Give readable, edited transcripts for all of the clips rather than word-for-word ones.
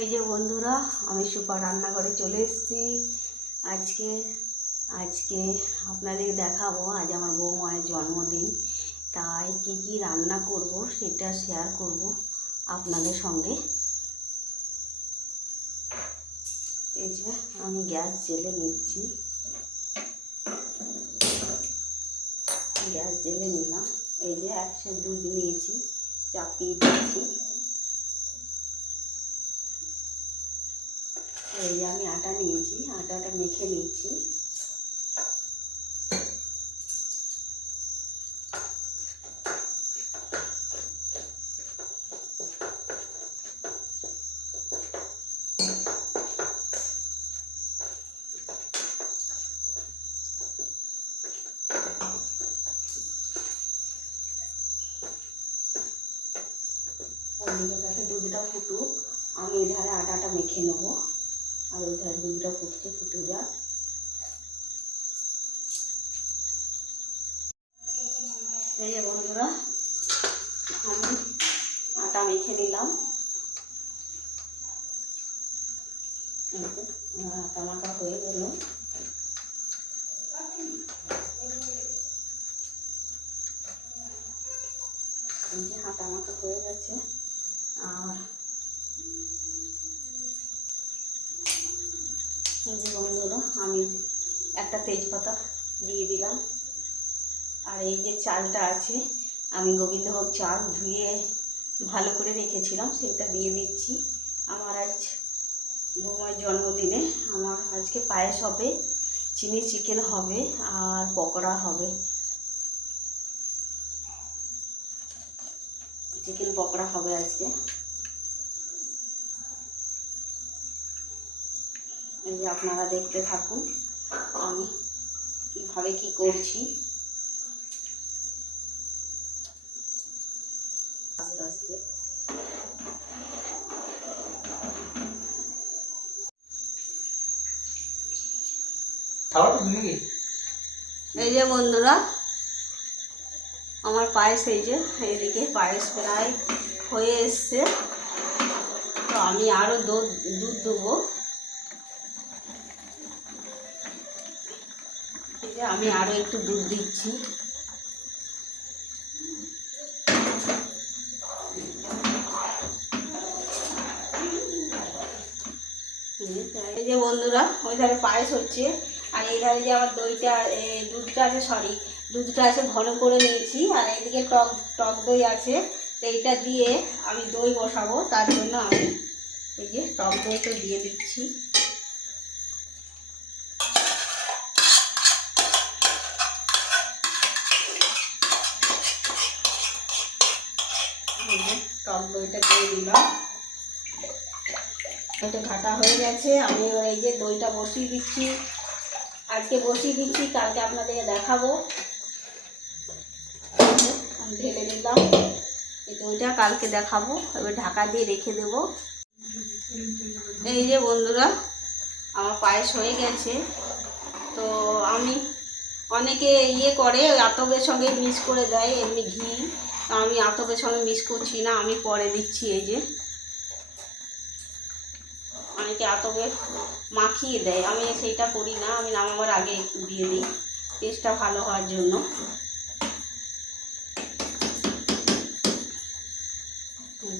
এই যে বন্ধুরা, আমি সুপা রান্নাঘরে চলে এসেছি। আজকে আজকে আপনাদের দেখাবো, আজ আমার বৌমায়ের জন্মদিন, তাই কি কি রান্না করব সেটা শেয়ার করব আপনাদের সঙ্গে। এই যে আমি গ্যাস জেলে নিচ্ছি, গ্যাস জেলে নিলাম। এই যে 1 সের দুধ নিয়েছি, চাপিয়ে দিচ্ছি। এই যে আমি আটা নিয়েছি, আটাটা মেখে নিচ্ছি। ওইদিকে তাকে দুধটা ফুটুক, আমি এধারে আটাটা মেখে নেবো, আর ওই ধারে দুধটা ফুটছে, ফুটে যাক। এই যে বন্ধুরা, আমি আটা মেখে নিলাম। আটা মাখা হয়ে গেল। আটা মাখা হয়ে গেছে। আর এই যে বন্ধুরা, আমি একটা তেজপাতা দিয়ে দিলাম। আর এই যে চালটা আছে, আমি গোবিন্দভোগ চাল ধুয়ে ভালো করে রেখেছিলাম, সেটা দিয়ে দিচ্ছি। আমার আজ বৌমার জন্মদিনে আমার আজকে পায়েস হবে, চিলি চিকেন হবে, আর পকোড়া হবে। চিকেন পকোড়া হবে আজকে। এই যে আপনারা দেখতে থাকুন আমি কিভাবে কি করছি। আস্তে আস্তে এই যে বন্ধুরা, আমার পায়েস এই যে এইদিকে পায়েস প্রায় হয়ে এসছে। তো আমি আরও দুধ দেবো। এই যে আমি আরও একটু দুধ দিচ্ছি। এই যে বন্ধুরা, ওই ধারে পায়েস হচ্ছে, আর এই ধারে যে আমার দুধটা আছে, দুধটা আছে ঘন করে নিয়েছি। আর এইদিকে টক টক দই আছে, তো এইটা দিয়ে আমি দই বসাবো। তার জন্য আমি এই যে টক দইটা দিয়ে দিচ্ছি। এই যে টক দইটা দিয়ে দিলাম। এটা ঘাটা হয়ে গেছে। আমি এবার এই যে দইটা বসিয়ে দিচ্ছি। আজকে বসিয়ে দিচ্ছি, কালকে আপনাদের দেখাবো। আমি ঢেলে নিলাম এই দইটা, কালকে দেখাবো। এবার ঢাকা দিয়ে রেখে দেব। এই যে বন্ধুরা, আমার পায়েস হয়ে গেছে। তো আমি অনেকে করে আতপের সঙ্গে মিক্স করে দেয় এমনি ঘি, তো আমি আতপের সঙ্গে মিক্স করছি না, আমি পরে দিচ্ছি। এই যে অনেকে আতপে মাখিয়ে দেয়, আমি সেইটা করি না, আমি নামাবার আগে একটু দিয়ে দিই টেস্টটা ভালো হওয়ার জন্য।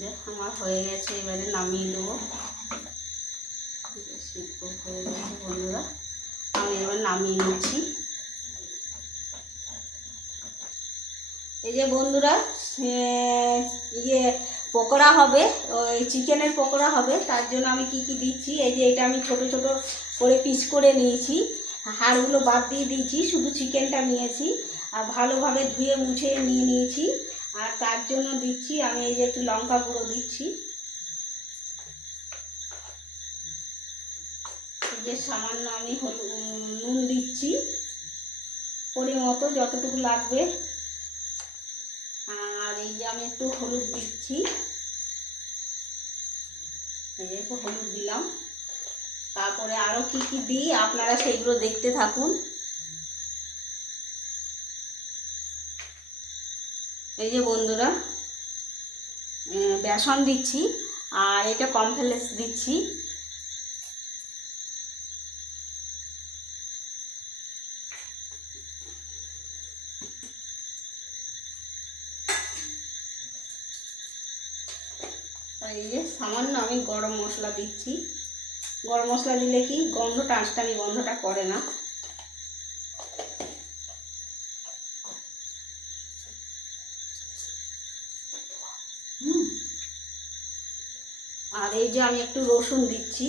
যে আমার হয়ে গেছে, এবারে নামিয়ে দেবো। সিদ্ধ হয়ে গেছে বন্ধুরা, আমি এবার নামিয়ে নিচ্ছি। এই যে বন্ধুরা, পকোড়া হবে, ওই চিকেনের পকোড়া হবে। তার জন্য আমি কি কি দিচ্ছি, এই যে এটা আমি ছোট ছোট করে পিস করে নিয়েছি, হাড়গুলো বাদ দিয়ে দিয়েছি, শুধু চিকেনটা নিয়েছি। আর ভালোভাবে ধুয়ে মুছে নিয়ে নিয়েছি। আর তার জন্য দিচ্ছি আমি এই যে একটু লঙ্কা গুঁড়ো দিচ্ছি। এই যে সামান্য আমি নুন দিচ্ছি পরিমতো, যতটুকু লাগবে। আর এই যে আমি একটু হলুদ দিচ্ছি, এই যে একটু হলুদ দিলাম। তারপরে আরও কি কি দিই আপনারা সেইগুলো দেখতে থাকুন। এই যে বন্ধুরা, বেসন দিচ্ছি। আর এটা কর্নফ্লেক্স দিচ্ছি। আর এই যে সামান্য আমি গরম মশলা দিচ্ছি। গরম মশলা দিলে কি গন্ধটা, টানটানি গন্ধটা করে না। আর এই যে আমি একটু রসুন দিচ্ছি।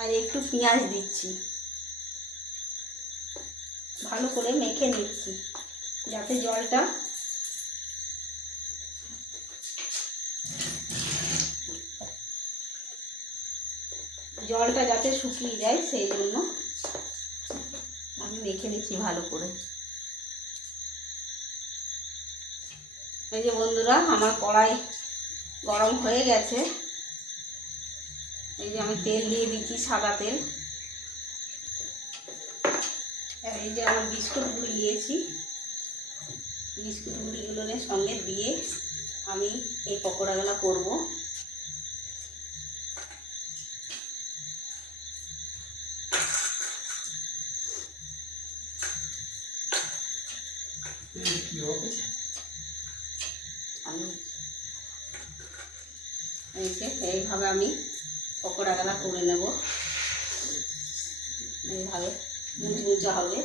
আর একটু পেঁয়াজ দিচ্ছি। ভালো করে মেখে নিচ্ছি যাতে জলটা যাতে শুকিয়ে যায়, সেই জন্য আমি মেখে নিচ্ছি ভালো করে। এই যে বন্ধুরা, আমার কড়াই গরম হয়ে গেছে। এই যে আমি তেল দিয়ে দিচ্ছি, সাদা তেল। আর এই যে আমার বিস্কুট গুঁড়ি নিয়েছি, বিস্কুট গুঁড়িগুলোর সঙ্গে দিয়ে আমি এই পকোড়াগুলো করব। এইভাবে আমি পকোড়াগুলো করে নেব। এইভাবে মুচমুচা হবে।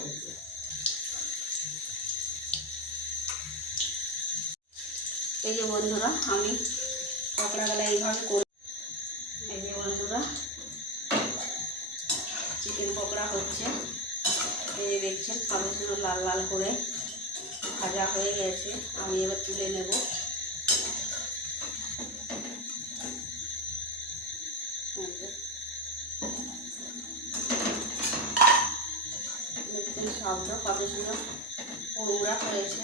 এই যে বন্ধুরা, আমি পকোড়াগুলো এইভাবে করি। এই যে বন্ধুরা, চিকেন পকোড়া হচ্ছে। এই যে দেখছেন কত সুন্দর লাল লাল করে ভাজা হয়ে গেছে। আমি এবার তুলে নেব। দেখছেন শব্দ কত সুন্দর পোড়া হয়েছে।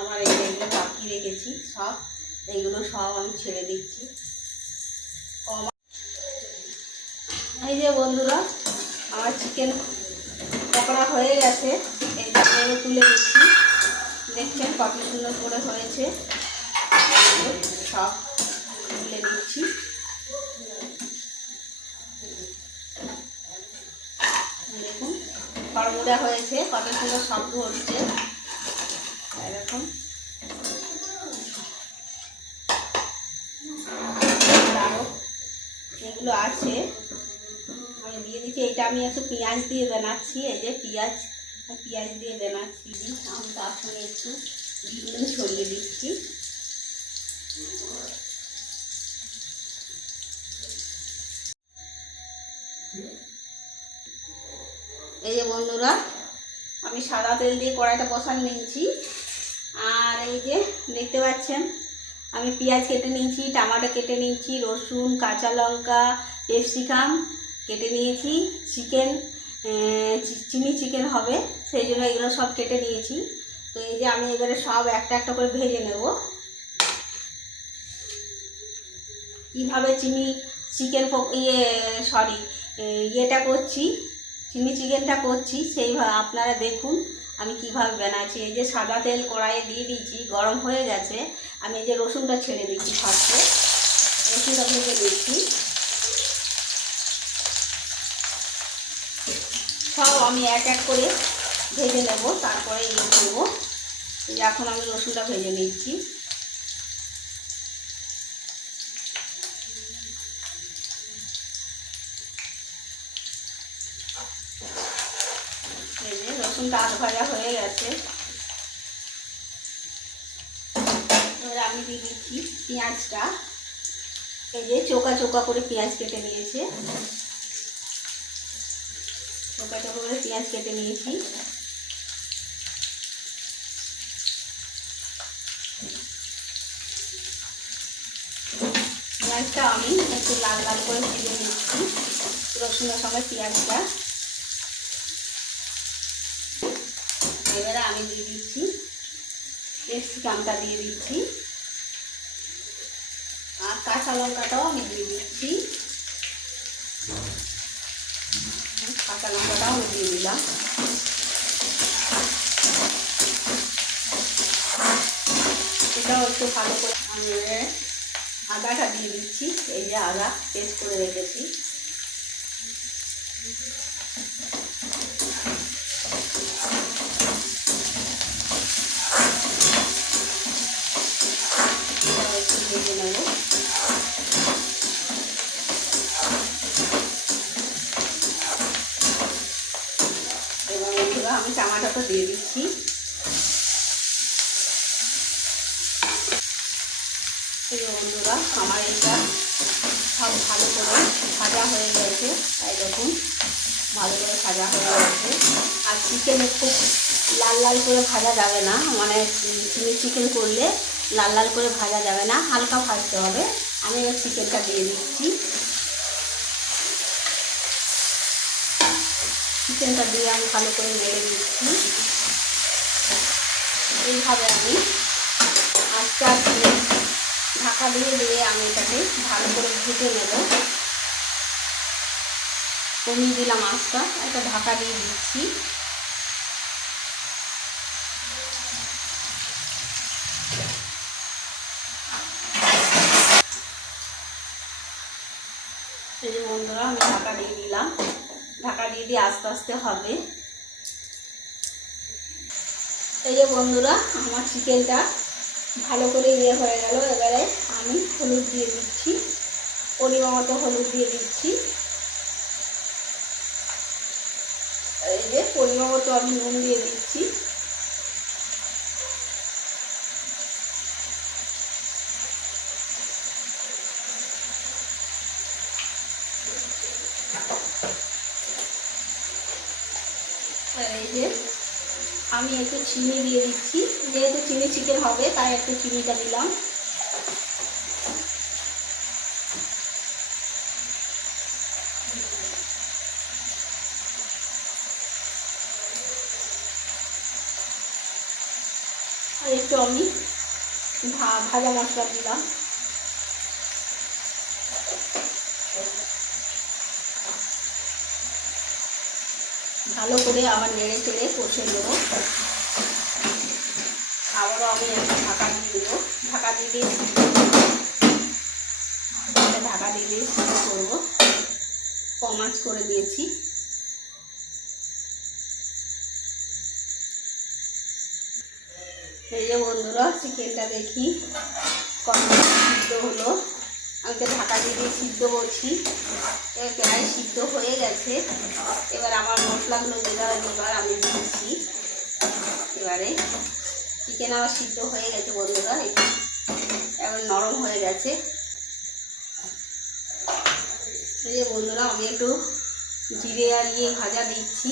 আমার এইগুলো বাকি রেখেছি সব, এইগুলো সব আমি ছেড়ে দিচ্ছি। এই যে বন্ধুরা, আমার চিকেন পকোড়া হয়ে গেছে। এই যে তুলে দিচ্ছি। দেখছেন কত সুন্দর করে হয়েছে। সব তুলে দিচ্ছি। দেখুন ফর্মুলা হয়েছে, কত সুন্দর শব্দ হচ্ছে। এরকম এগুলো আছে, আমি দিয়ে দিচ্ছি। এটা আমি একটু পেঁয়াজ দিয়ে বানাচ্ছি। এই যে পেঁয়াজ দিয়ে বানাচ্ছি। আমি তার সঙ্গে একটু ডিম ছড়িয়ে দিচ্ছি। এই যে বন্ধুরা, আমি সাদা তেল দিয়ে কড়াইটা বসান নিয়েছি। আর এই যে দেখতে পাচ্ছেন, আমি পেঁয়াজ কেটে নিয়েছি, টমেটো কেটে নিয়েছি, রসুন, কাঁচা লঙ্কা, ক্যাপসিকাম কেটে নিয়েছি। চিনি চিকেন হবে, সেই জন্য এগুলো সব কেটে নিয়েছি। তো এই যে আমি এবারে সব একটা একটা করে ভেজে নেব। কীভাবে ইয়েটা করছি, চিনি চিকেনটা করছি, সেইভাবে আপনারা দেখুন আমি কিভাবে বানাচ্ছি। এই যে সাদা তেল কড়াইয়ে দিয়ে দিয়েছি, গরম হয়ে গেছে। আমি এই যে রসুনটা ছেড়ে দিচ্ছি। ফার্স্টে রসুনটা ভেজে দিচ্ছি। সব আমি এক এক করে ভেজে নেব, তারপরে ইয়ে করবো। এই যে এখন আমি রসুনটা ভেজে নিচ্ছি। এই যে রসুনটা আধ ভাজা হয়ে গেছে। এবার আমি দিয়ে দিচ্ছি পেঁয়াজটা। এই যে চোকা চোকা করে পেঁয়াজ কেটে নিয়েছে, চোকা চোকা করে পেঁয়াজ কেটে নিয়েছি। পেঁয়াজটা আমি একটু লাল লাল করে ভেজে নিচ্ছি, রসুনের সঙ্গে পেঁয়াজটা। এবারে আমি দিয়ে দিচ্ছি ক্যাপসিকামটা দিয়ে দিচ্ছি, আর কাঁচা লঙ্কাটাও আমি দিয়ে দিচ্ছি। লঙ্কাটাও দিয়ে দিলাম। এটাও একটু ভালো করে আমি আদাটা দিয়ে দিচ্ছি। এই যে আদা পেস্ট করে রেখেছি। এটাও একটু ভেজে নেব। এবং বন্ধুরা আমি টমেটোটা দিয়ে দিচ্ছি। এই বন্ধুরা আমার এটা সব ভালো করে ভাজা হয়ে গেছে। তাই দেখুন ভালো করে ভাজা হয়ে গেছে। আর চিকেনে খুব লাল লাল করে ভাজা যাবে না, মানে চিলি চিকেন করলে লাল লাল করে ভাজা যাবে না, হালকা ভাজতে হবে। আমি এবার চিকেনটা দিয়ে দিচ্ছি। চিকেনটা দিয়ে আমি ভালো করে নেড়ে দিচ্ছি। এইভাবে আমি আস্তে আস্তে ঢাকা দিয়ে দিয়ে আমি এটাকে ভালো করে ভেজে নেব। কমিয়ে দিলাম আঁচটা, একটা ঢাকা দিয়ে দিচ্ছি। এই যে বন্ধুরা আমি ঢাকা দিয়ে দিলাম। ঢাকা দিয়ে দিয়ে আস্তে আস্তে হবে। এই যে বন্ধুরা আমার চিকেনটা ভালো করে হয়ে গেল। এবারে আমি হলুদ দিয়ে দিচ্ছি, পরিমাণ মতো হলুদ দিয়ে দিচ্ছি। এই যে পরিমাণ মতো আমি নুন দিয়ে দিচ্ছি। আর এই যে আমি একটু চিনি দিয়ে দিচ্ছি, যেহেতু চিনি চিকেন হবে তাই একটু চিনিটা দিলাম। আর একটু আমি ভাজা মশলা দিলাম। ভালো করে আবার নেড়ে চেড়ে কষে নেব। আবারও আমি একটা ঢাকা দিয়ে দেবো। ঢাকা দিয়ে ঢাকা দিয়ে করবো। কম আঁচ করে দিয়েছি। এই যে বন্ধুরা চিকেনটা দেখি কতটা সিদ্ধ হলো। আমি তো ঢাকা দিয়ে সিদ্ধ করছি। এবার প্রায় সিদ্ধ হয়ে গেছে। এবার আমার মশলাগুলো এবার আমি দিচ্ছি। এবারে চিকেন আমার সিদ্ধ হয়ে গেছে বন্ধুরা, এবার নরম হয়ে গেছে। এই যে বন্ধুরা আমি একটু জিরে আর ভাজা দিচ্ছি।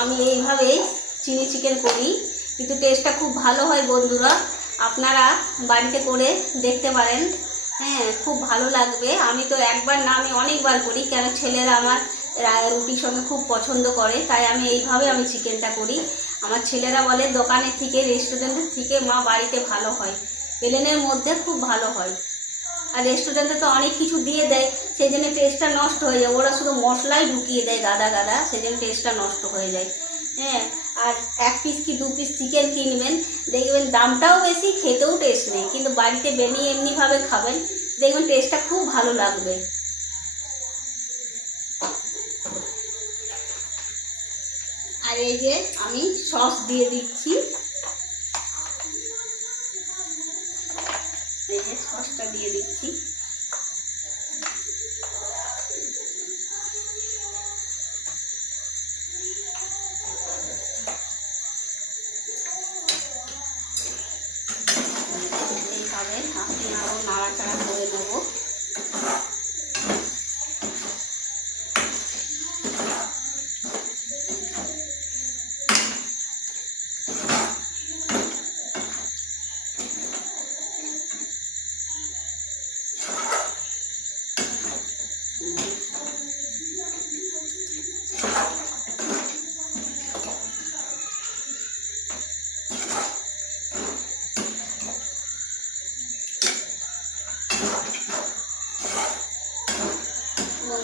আমি এইভাবেই চিলি চিকেন করি, কিন্তু টেস্টটা খুব ভালো হয় বন্ধুরা। আপনারা বাড়িতে করে দেখতে পারেন। হ্যাঁ, খুব ভালো লাগবে। আমি তো একবার না, আমি অনেকবার করি, কেন ছেলেরা আমার রুটির সঙ্গে খুব পছন্দ করে, তাই আমি এইভাবে আমি চিকেনটা করি। আমার ছেলেরা বলে দোকানের থেকে, রেস্টুরেন্টের থেকে মা বাড়িতে ভালো হয়, প্লেনের মধ্যে খুব ভালো হয়। আর রেস্টুরেন্টে তো অনেক কিছু দিয়ে দেয়, সেই জন্য টেস্টটা নষ্ট হয়ে যায়। ওরা শুধু মশলাই ঢুকিয়ে দেয় গাদা গাদা, সেই জন্য টেস্টটা নষ্ট হয়ে যায়। হ্যাঁ, আর 1 পিস কি 2 পিস চিকেন কিনবেন, দেখবেন দামটাও বেশি, খেতেও টেস্ট নেই। কিন্তু বাড়িতে বানিয়ে এমনিভাবে খাবেন, দেখবেন টেস্টটা খুব ভালো লাগবে। আর এই যে আমি সস দিয়ে দিচ্ছি। এই যে সসটা দিয়ে দিচ্ছি। এইভাবে আপনি আরও নাড়াচাড়া করে নেব।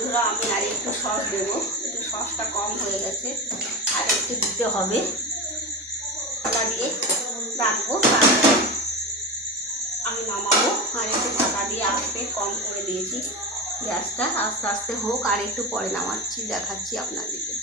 বন্ধুরা আমি আর একটু সস দেবো, একটু সসটা কম হয়ে গেছে, আর একটু দিতে হবে। ঢাকা দিয়ে রাখবো, তারপরে আমি নামাবো। আর একটু ঢাকা দিয়ে আস্তে কম করে দিয়েছি গ্যাসটা, আস্তে আস্তে হোক, আর একটু পরে নামাচ্ছি, দেখাচ্ছি আপনাদেরকে।